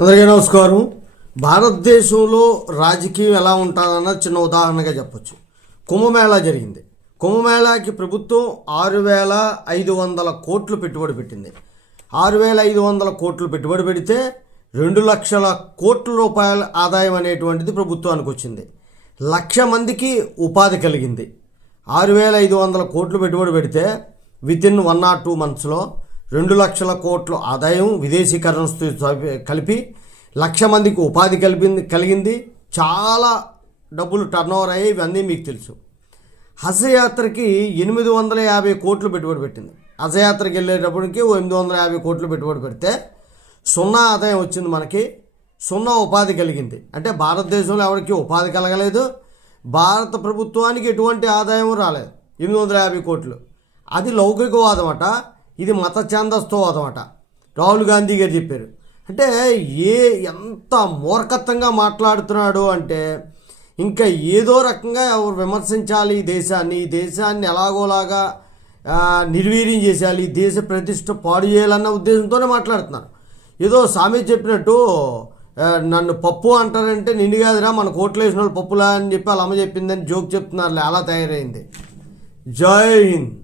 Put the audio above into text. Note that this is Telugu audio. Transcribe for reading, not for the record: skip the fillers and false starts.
అందరికీ నమస్కారం. భారతదేశంలో రాజకీయం ఎలా ఉంటుందన్న చిన్న ఉదాహరణగా చెప్పొచ్చు. కుంభమేళా జరిగింది. కుంభమేళాకి ప్రభుత్వం 6,500 కోట్లు పెట్టుబడి పెట్టింది. 6,500 కోట్లు పెట్టుబడి పెడితే 2 లక్షల కోట్ల రూపాయల ఆదాయం అనేటువంటిది ప్రభుత్వానికి వచ్చింది. 1,00,000 మందికి ఉపాధి కలిగింది. 6,500 కోట్లు పెట్టుబడి పెడితే వితిన్ 1 or 2 monthsలో 2 లక్షల కోట్ల ఆదాయం విదేశీకరణతో కలిపి 1,00,000 మందికి ఉపాధి కలిగింది. చాలా డబ్బులు టర్న్ ఓవర్ అయ్యాయి. ఇవన్నీ మీకు తెలుసు. హజ్ యాత్రకి 850 కోట్లు పెట్టుబడి పెట్టింది. హజ్ యాత్రకి వెళ్ళేటప్పటికి 850 కోట్లు పెట్టుబడి పెడితే 0 ఆదాయం వచ్చింది. మనకి 0 ఉపాధి కలిగింది. అంటే భారతదేశంలో ఎవరికి ఉపాధి కలగలేదు. భారత ప్రభుత్వానికి ఎటువంటి ఆదాయం రాలేదు. 850 కోట్లు. అది లౌకికవాదం అట, ఇది మత ఛాందస్తవాదం అట. రాహుల్ గాంధీ గారు చెప్పారు. అంటే ఎంత మూర్ఖత్వంగా మాట్లాడుతున్నాడు అంటే ఇంకా ఏదో రకంగా ఎవరు విమర్శించాలి ఈ దేశాన్ని ఎలాగోలాగా నిర్వీర్యం చేసేయాలి, ఈ దేశ ప్రతిష్ట పాడు చేయాలన్న ఉద్దేశంతోనే మాట్లాడుతున్నారు. ఏదో సామెత చెప్పినట్టు నన్ను పప్పు అంటారంటే నిన్ను కాదురా మన కోట్లు వేసిన వాళ్ళు పప్పులా అని చెప్పి వాళ్ళ అమ్మ చెప్పిందని జోక్ చెప్తున్నారు. అలా తయారైంది. జై హింద్.